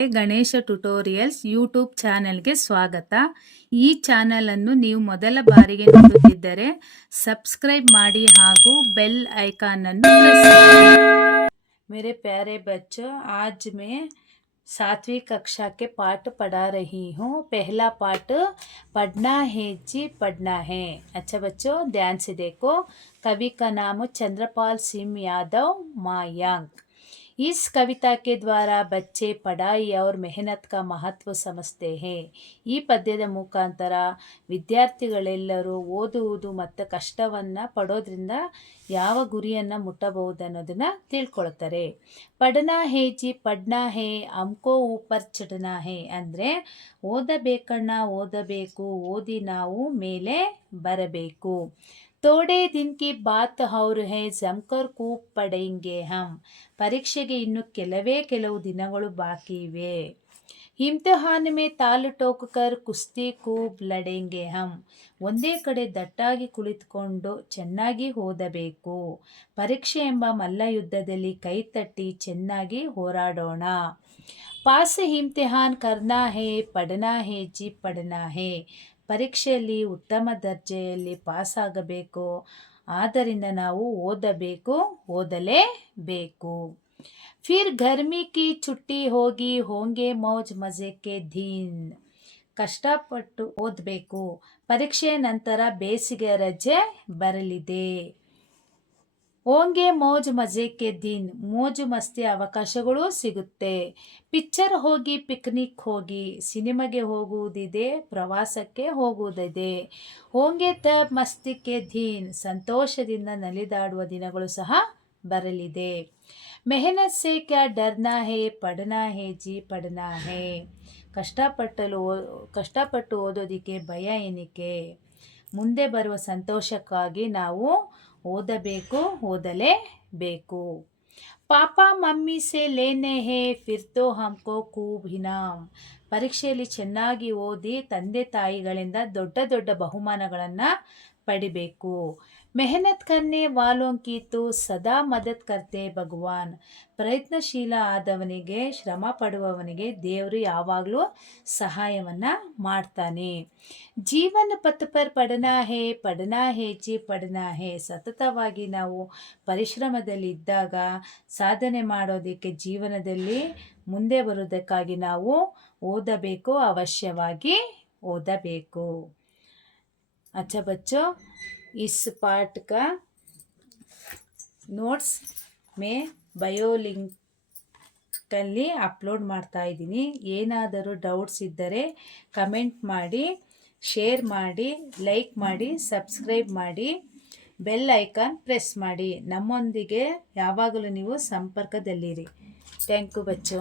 Ganesha tutorials YouTube ಚಾನೆಲ್ಗೆ ಸ್ವಾಗತ. ಈ ಚಾನೆಲ್ ಅನ್ನು ನೀವು ಮೊದಲ ಬಾರಿಗೆ ನೋಡುತ್ತಿದ್ದರೆ ಸಬ್ಸ್ಕ್ರೈಬ್ ಮಾಡಿ ಹಾಗೂ ಬೆಲ್ ಐಕಾನ್ ಅನ್ನು ಪ್ರೆಸ್ ಮಾಡಿ. मेरे प्यारे बच्चों, आज मैं 7वीं कक्षा के पाठ पढ़ा रही हूँ. पहला पाठ पढ़ना है जी पढ़ना है. अच्छा बच्चों, ध्यान से देखो. कवि का नाम चंद्रपाल सिंह यादव मायांक. इस कविता के द्वारा बच्चे पढ़ाई और मेहनत का महत्व समझते हैं. ಈ ಪದ್ಯದ ಮುಖಾಂತರ ವಿದ್ಯಾರ್ಥಿಗಳೆಲ್ಲರೂ ಓದುವುದು ಮತ್ತು ಕಷ್ಟವನ್ನು ಪಡೋದ್ರಿಂದ ಯಾವ ಗುರಿಯನ್ನು ಮುಟ್ಟಬಹುದನ್ನೋದನ್ನು ತಿಳ್ಕೊಳ್ತಾರೆ. ಪಡ್ನಾ ಹೇ ಜಿ ಪಡ್ನಾ ಹೇ ಹಮ್ಕೋ ಊಪರ್ ಚಡ್ನಾ ಹೇ ಅಂದರೆ ಓದಬೇಕಣ್ಣ ಓದಬೇಕು, ಓದಿ ನಾವು ಮೇಲೆ ಬರಬೇಕು. ಥೋಡೆ ದಿನ್ ಕಿ ಬಾತ್ ಔರ್ ಹೈ ಜಮ್ಕರ್ ಕೂಪ್ ಪಡೆಂಗೆ ಹಮ್. ಪರೀಕ್ಷೆಗೆ ಇನ್ನು ಕೆಲವು ದಿನಗಳು ಬಾಕಿ ಇವೆ. ಇಮ್ತಿಹಾನ್ ಮೇ ತಾಲ್ ಟೋಕ್ ಕರ್ ಕುಸ್ತಿ ಕೂಬ್ ಲಡೆಂಗೆ ಹಮ್. ಒಂದೇ ಕಡೆ ದಟ್ಟಾಗಿ ಕುಳಿತುಕೊಂಡು ಚೆನ್ನಾಗಿ ಓದಬೇಕು. ಪರೀಕ್ಷೆ ಎಂಬ ಮಲ್ಲಯುದ್ಧದಲ್ಲಿ ಕೈತಟ್ಟಿ ಚೆನ್ನಾಗಿ ಹೋರಾಡೋಣ. ಪಾಸ್ ಇಮ್ತಿಹಾನ್ ಕರ್ನಾ ಹೇ ಪಡ್ನಾ ಹೇ ಜಿ ಪಡ್ನಾ ಹೇ. ಪರೀಕ್ಷೆಯಲ್ಲಿ ಉತ್ತಮ ದರ್ಜೆಯಲ್ಲಿ ಪಾಸಾಗಬೇಕು, ಆದ್ದರಿಂದ ನಾವು ಓದಬೇಕು, ಓದಲೇಬೇಕು. ಫಿರ್ ಗರ್ಮಿ ಕಿ ಚುಟ್ಟಿ ಹೋಗಿ ಹೋಂಗೆ ಮೌಜ್ ಮಜೆಕ್ಕೆ ದೀನ್. ಕಷ್ಟಪಟ್ಟು ಓದಬೇಕು, ಪರೀಕ್ಷೆ ನಂತರ ಬೇಸಿಗೆ ರಜೆ ಬರಲಿದೆ. ಹೋಂಗೆ ಮೌಜ್ ಮಜೆಕ್ಕೆ ದಿನ್, ಮೋಜು ಮಸ್ತಿ ಅವಕಾಶಗಳು ಸಿಗುತ್ತೆ. ಪಿಕ್ಚರ್ ಹೋಗಿ ಪಿಕ್ನಿಕ್ ಹೋಗಿ, ಸಿನಿಮಾಗೆ ಹೋಗುವುದಿದೆ, ಪ್ರವಾಸಕ್ಕೆ ಹೋಗುವುದಿದೆ. ಹೋಂಗೆ ತಬ್ ಮಸ್ತಿಕೆ ದಿನ್, ಸಂತೋಷದಿಂದ ನಲಿದಾಡುವ ದಿನಗಳು ಸಹ ಬರಲಿದೆ. ಮೆಹನತ್ ಸೆ ಕ್ಯಾ ಡರ್ನಾ ಹೇ ಪಡ್ನಾ ಹೇ ಜಿ ಪಡ್ನಾ ಹೇ. ಕಷ್ಟಪಟ್ಟು ಓದೋದಕ್ಕೆ ಭಯ ಏನಕ್ಕೆ, ಮುಂದೆ ಬರುವ ಸಂತೋಷಕ್ಕಾಗಿ ನಾವು ಓದಬೇಕು, ಓದಲೇಬೇಕು. ಪಾಪ ಮಮ್ಮಿ ಸೆ ಲೇನೆ ಹೇ ಫಿರ್ ತೋ ಹಮ್ಕೋ ಕೂಬ್ ಇನಾಮ್. ಪರೀಕ್ಷೆಯಲ್ಲಿ ಚೆನ್ನಾಗಿ ಓದಿ ತಂದೆ ತಾಯಿಗಳಿಂದ ದೊಡ್ಡ ದೊಡ್ಡ ಬಹುಮಾನಗಳನ್ನು ಪಡಿಬೇಕು. ಮೆಹನತ್ ಕರ್ನೆ ವಾಲೋಂ ಕಿ ತೋ ಸದಾ ಮದತ್ ಕರ್ತೆ ಭಗವಾನ್. ಪ್ರಯತ್ನಶೀಲ ಆದವನಿಗೆ, ಶ್ರಮ ಪಡುವವನಿಗೆ ದೇವರು ಯಾವಾಗಲೂ ಸಹಾಯವನ್ನು ಮಾಡ್ತಾನೆ. ಜೀವನ ಪಥ ಪರ್ ಪಡ್ನಾ ಹೇ ಜಿ ಪಡ್ನಾ ಹೇ. ಸತತವಾಗಿ ನಾವು ಪರಿಶ್ರಮದಲ್ಲಿ ಇದ್ದಾಗ ಸಾಧನೆ ಮಾಡೋದಕ್ಕೆ, ಜೀವನದಲ್ಲಿ ಮುಂದೆ ಬರೋದಕ್ಕಾಗಿ ನಾವು ಓದಬೇಕು, ಅವಶ್ಯವಾಗಿ ಓದಬೇಕು. अच्छा बच्चों, इस पाठ का ನೋಟ್ಸ್ ಮೇ ಬಯೋ ಲಿಂಕಲ್ಲಿ ಅಪ್ಲೋಡ್ ಮಾಡ್ತಾ ಇದ್ದೀನಿ. ಏನಾದರೂ ಡೌಟ್ಸ್ ಇದ್ದರೆ ಕಮೆಂಟ್ ಮಾಡಿ, ಶೇರ್ ಮಾಡಿ, ಲೈಕ್ ಮಾಡಿ, ಸಬ್ಸ್ಕ್ರೈಬ್ ಮಾಡಿ, ಬೆಲ್ ಐಕಾನ್ ಪ್ರೆಸ್ ಮಾಡಿ. ನಮ್ಮೊಂದಿಗೆ ಯಾವಾಗಲೂ ನೀವು ಸಂಪರ್ಕದಲ್ಲಿರಿ. Thank you ಬಚ್ಚೋ.